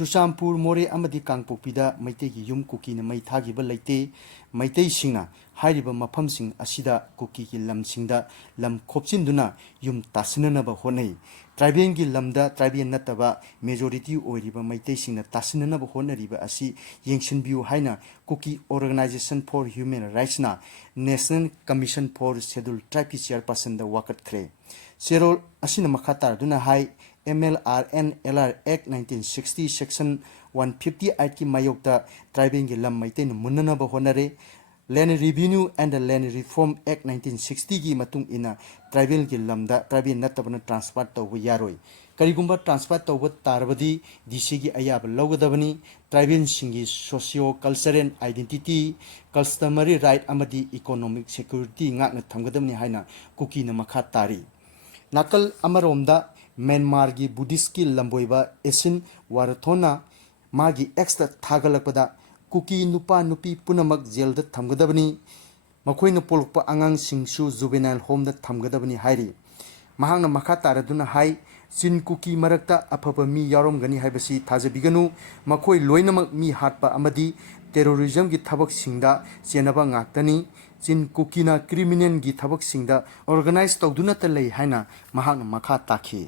Chuchampur More Amadi Kangpokpida Meitei Yum kuki na Mei thakhiba leite Meitei singna hairiba mafamsing asida kuki ki lamsingda lam khopchinduna yum tasinanaba honai tribal gi lamda tribal nataba majority oiriba Meitei singna tasinanaba honariba asi yengshinbiu haina kuki Organization for Human Rights na National Commission for Scheduled Tribe chairperson da wakat khre serol asina makhatar duna hai MLRN LR Act 1960 Section 158 की मायोक्ता ट्राइबिंग की lump मैते न मुन्नना बहोनरे Land Revenue and the Land Reform Act 1960 की मतुंग इना tribal की लमदा tribal नत्तबन transfer तौब यारोय करिगुंबा ट्रांसफर तौब तारबदी डीसी की अयाब लौगदबनी ट्राइबल सिंगी socio cultural identity customary right अमदी economic security ngakna thamgadamni haina kuki na makha tari nakal amaromda Myanmar की बुद्धिस्ट की लंबोइबा एसिन वारथोना मागी एक्स्ट्रा थागलकपदा कुकी नुपा नुपी पुनमक जेल द थमगदबनी मखोइन पोलकपा आंगांग सिंगसु जुवेनाइल होम द थमगदबनी हाइरी महांगना मखा तारदुना हाई चिन कुकी मरकता अफब मी यारोमगनी हाइबसी थाजबिगनु मखोइ लोइनमक मी हाटपा अमदी टेररिज्म की थबक सिंगदा चेनबा ngaktani चिन कुकीना क्रिमिनल की थबक सिंगदा ऑर्गेनाइज तौदुना त लई हाइना महांगना मखा ताखी